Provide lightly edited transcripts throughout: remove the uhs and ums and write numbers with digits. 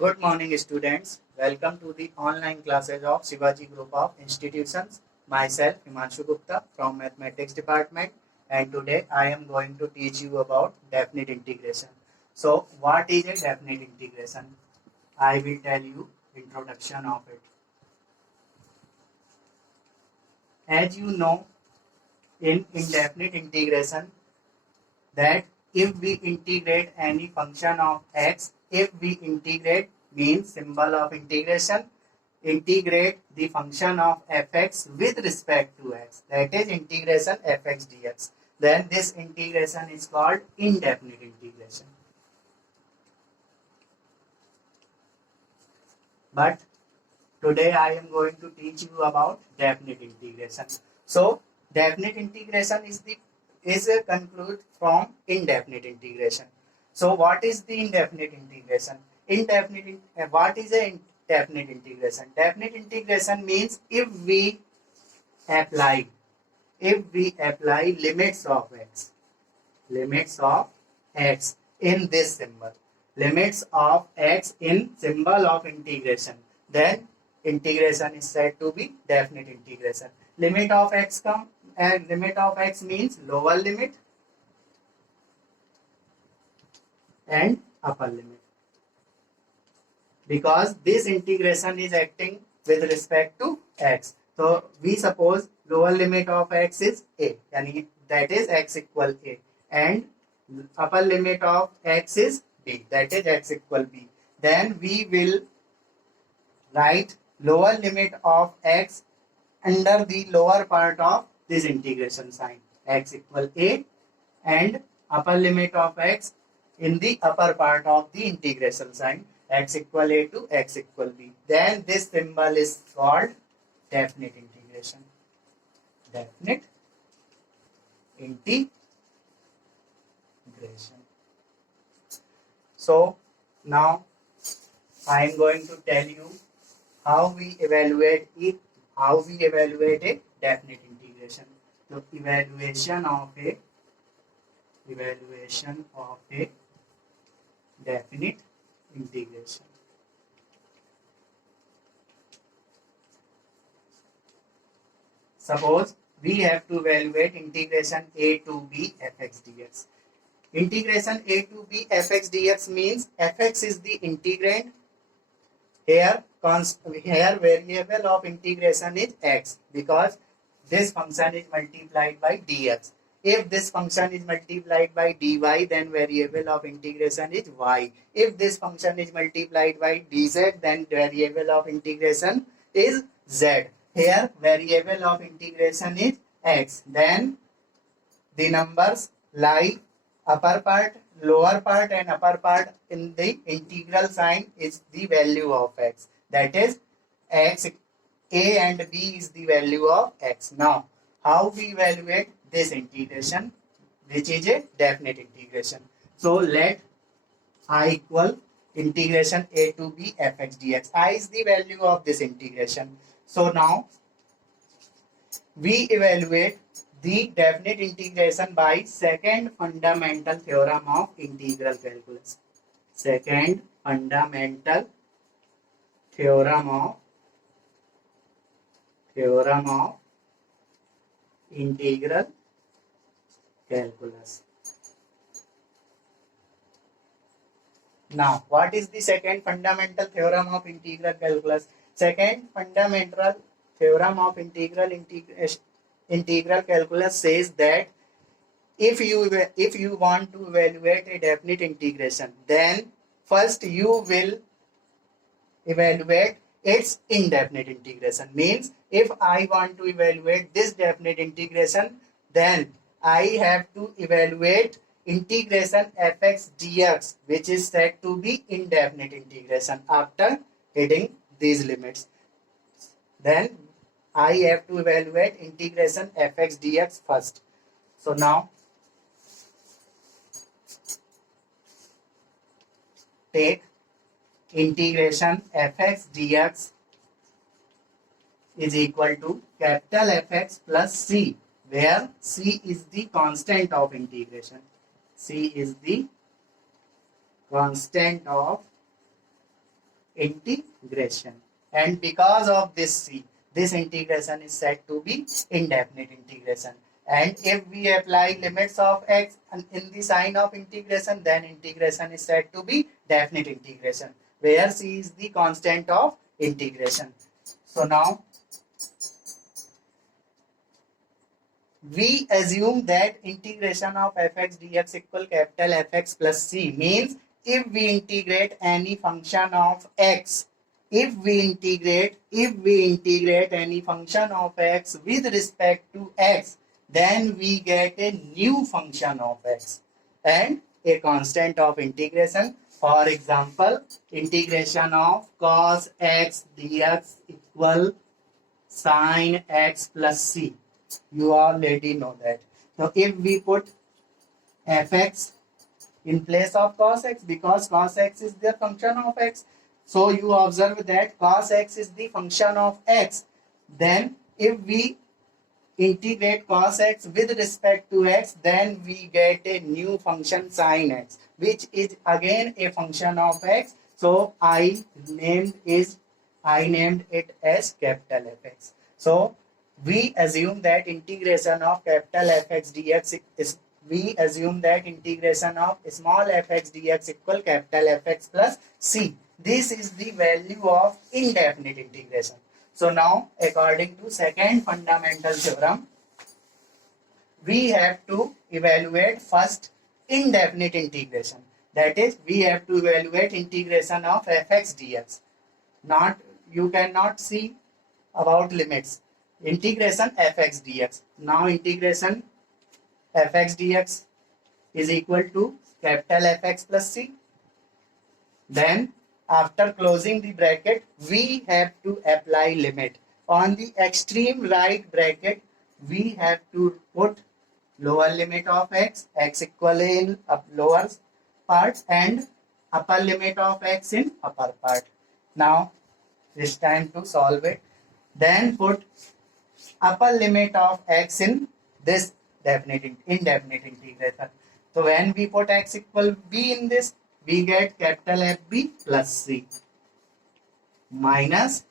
Good morning, students. Welcome to the online classes of Shivaji Group of Institutions. Myself, Himanshu Gupta from Mathematics Department, and today I am going to teach you about definite integration. So, what is a definite integration? I will tell you introduction of it. As you know, in indefinite integration, that if we integrate any function of x, if we integrate means symbol of integration, integrate the function of fx with respect to x, that is integration fx dx, then this integration is called indefinite integration. But today I am going to teach you about definite integration. So definite integration is a conclude from indefinite integration. So what is the indefinite integration? What is a definite integration? Definite integration means apply if we apply limits of x in this symbol, limits of x in symbol of integration, then integration is said to be definite integration. Limit of x come and limit of x means lower limit and upper limit, because this integration is acting with respect to x. So we suppose lower limit of x is a, yani that is x equal a, and upper limit of x is b, that is x equal b. Then we will write lower limit of x under the lower part of this integration sign, x equal a, and upper limit of x in the upper part of the integration sign, x equal a to x equal b. Then this symbol is called definite integration. Definite integration. So now I am going to tell you how we evaluate it, how we evaluate a definite integration. So evaluation of a definite integration. Suppose we have to evaluate integration a to b fx dx. Integration a to b fx dx means fx is the integrand. Here variable of integration is x, because this function is multiplied by dx. If this function is multiplied by dy, then variable of integration is y. If this function is multiplied by dz, then variable of integration is z. Here variable of integration is x. Then the numbers lie upper part, lower part and upper part in the integral sign is the value of x. That is x, a and b is the value of x. Now, how we evaluate this integration, which is a definite integration? So, let I equal integration a to b fx dx. I is the value of this integration. So, now we evaluate the definite integration by second fundamental theorem of integral calculus. Second fundamental theorem of integral calculus. Now, what is the second fundamental theorem of integral calculus? Second fundamental theorem of integral calculus says that if you want to evaluate a definite integration, then first you will evaluate its indefinite integration. Means if I want to evaluate this definite integration, then I have to evaluate integration fx dx, which is said to be indefinite integration after hitting these limits. Then I have to evaluate integration fx dx first. So now take integration fx dx is equal to capital Fx plus c, where c is the constant of integration. C is the constant of integration. And because of this C, this integration is said to be indefinite integration. And if we apply limits of x in the sign of integration, then integration is said to be definite integration, where C is the constant of integration. So now we assume that integration of fx dx equal capital Fx plus C means if we integrate any function of x, if we integrate any function of x with respect to x, then we get a new function of x and a constant of integration. For example, integration of cos x dx equal sin x plus C. You already know that. So if we put fx in place of cos x, because cos x is the function of x, so you observe that cos x is the function of x. Then if we integrate cos x with respect to x, then we get a new function sin x, which is again a function of x. So I named it as capital Fx. So we assume that integration of capital Fx dx is, we assume that integration of small fx dx equal capital Fx plus C. This is the value of indefinite integration. So now, according to second fundamental theorem, we have to evaluate first indefinite integration. That is, we have to evaluate integration of fx dx. Not, you cannot see about limits. Integration fx dx. Now integration fx dx is equal to capital Fx plus C. Then after closing the bracket, we have to apply limit. On the extreme right bracket, we have to put lower limit of x equal in lower part and upper limit of x in upper part. Now it's time to solve it. Then put upper limit of x in this indefinite integration. So when we put x equal b in this, we get capital Fb plus C minus,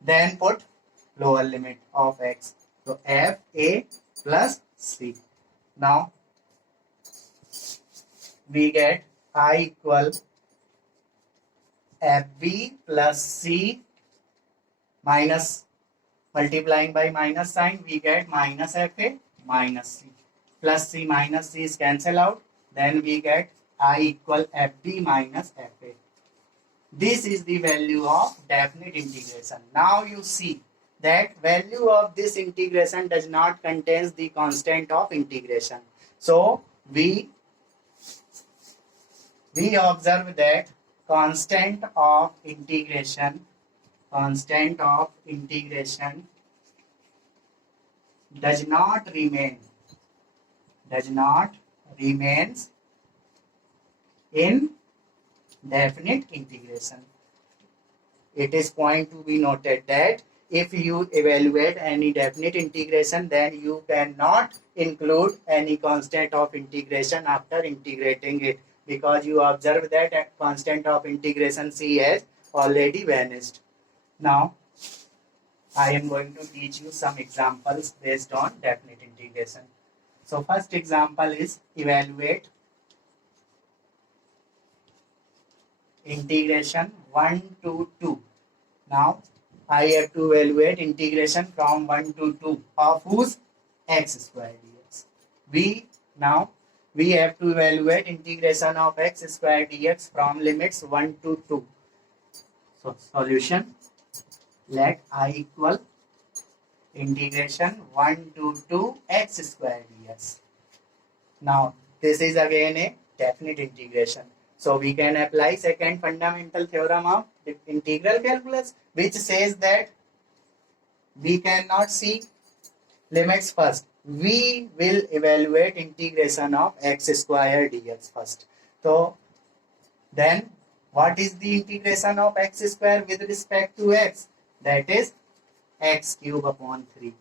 then put lower limit of x. So Fa plus C. Now we get I equal Fb plus C minus, multiplying by minus sign, we get minus Fa minus C. Plus C minus C is cancel out. Then we get I equal Fb minus Fa. This is the value of definite integration. Now you see that value of this integration does not contain the constant of integration. So we observe that constant of integration does not remains in definite integration. It is point to be noted that if you evaluate any definite integration, then you cannot include any constant of integration after integrating it, because you observe that a constant of integration C has already vanished. Now I am going to teach you some examples based on definite integration. So first example is evaluate integration 1 to 2. Now I have to evaluate integration from 1 to 2 of whose x square dx. We have to evaluate integration of x square dx from limits 1 to 2. So solution, let I equal integration 1 to 2 x square dx. Now this is again a definite integration. So we can apply second fundamental theorem of integral calculus, which says that we cannot see limits first. We will evaluate integration of x square dx first. So then what is the integration of x square with respect to x? That is x cube upon 3.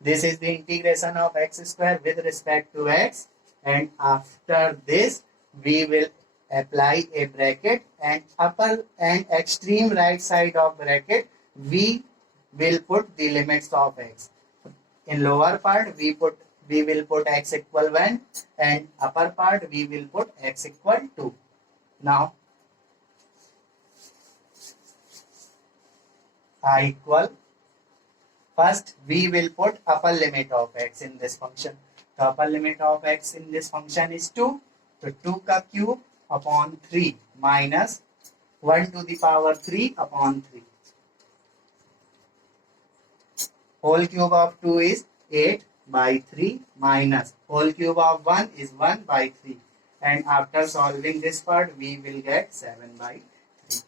This is the integration of x square with respect to x, and after this we will apply a bracket, and upper and extreme right side of bracket we will put the limits of x. In lower part we will put x equal 1, and upper part we will put x equal 2. Now I equal, first we will put upper limit of x in this function. The upper limit of x in this function is 2. So 2 का cube upon 3 minus 1 to the power 3 upon 3. Whole cube of 2 is 8 by 3 minus whole cube of 1 is 1 by 3. And after solving this part, we will get 7 by 3.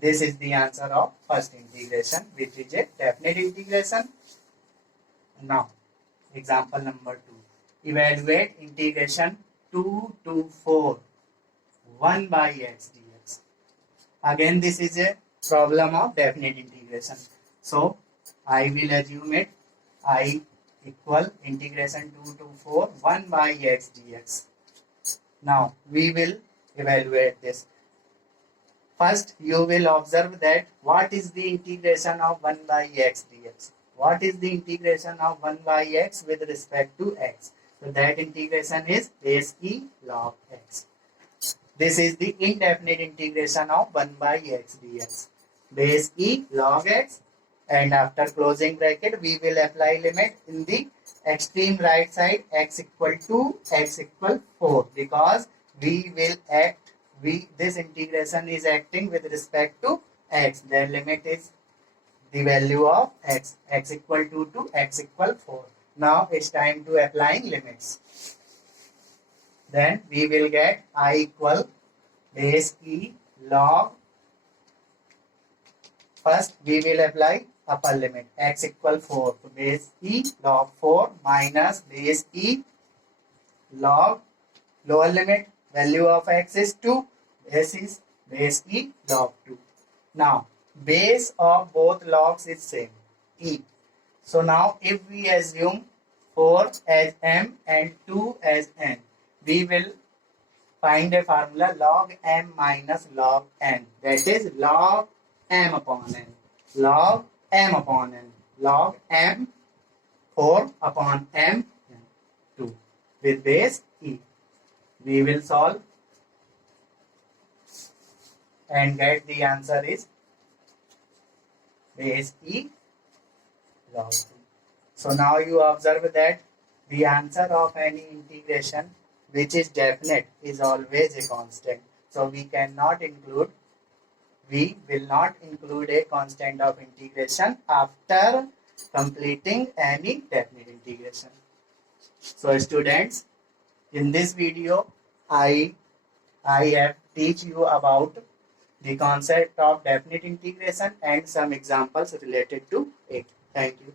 This is the answer of first integration, which is a definite integration. Now, example number 2. Evaluate integration 2 to 4 1 by x dx. Again, this is a problem of definite integration. So, I will assume it I equal integration 2 to 4 1 by x dx. Now, we will evaluate this. First, you will observe that what is the integration of 1 by x dx. What is the integration of 1 by x with respect to x? So, that integration is base e log x. This is the indefinite integration of 1 by x dx. Base e log x, and after closing bracket we will apply limit in the extreme right side x equal to x equal 4, because we will act, this integration is acting with respect to x. The limit is the value of x equal to x equal 4. Now it's time to applying limits. Then we will get I equal base e log. First we will apply upper limit x equal 4. So base e log 4 minus base e log lower limit value of x is 2. This is base e log 2. Now base of both logs is same, e. So now if we assume 4 as m and 2 as n, we will find a formula log m minus log n. That is log m upon n. Log m upon n. Log m 4 upon m 2 with base e. We will solve and get the answer is base e log 2. So now you observe that the answer of any integration which is definite is always a constant. So we will not include a constant of integration after completing any definite integration. So students, in this video I have teach you about the concept of definite integration and some examples related to it. Thank you.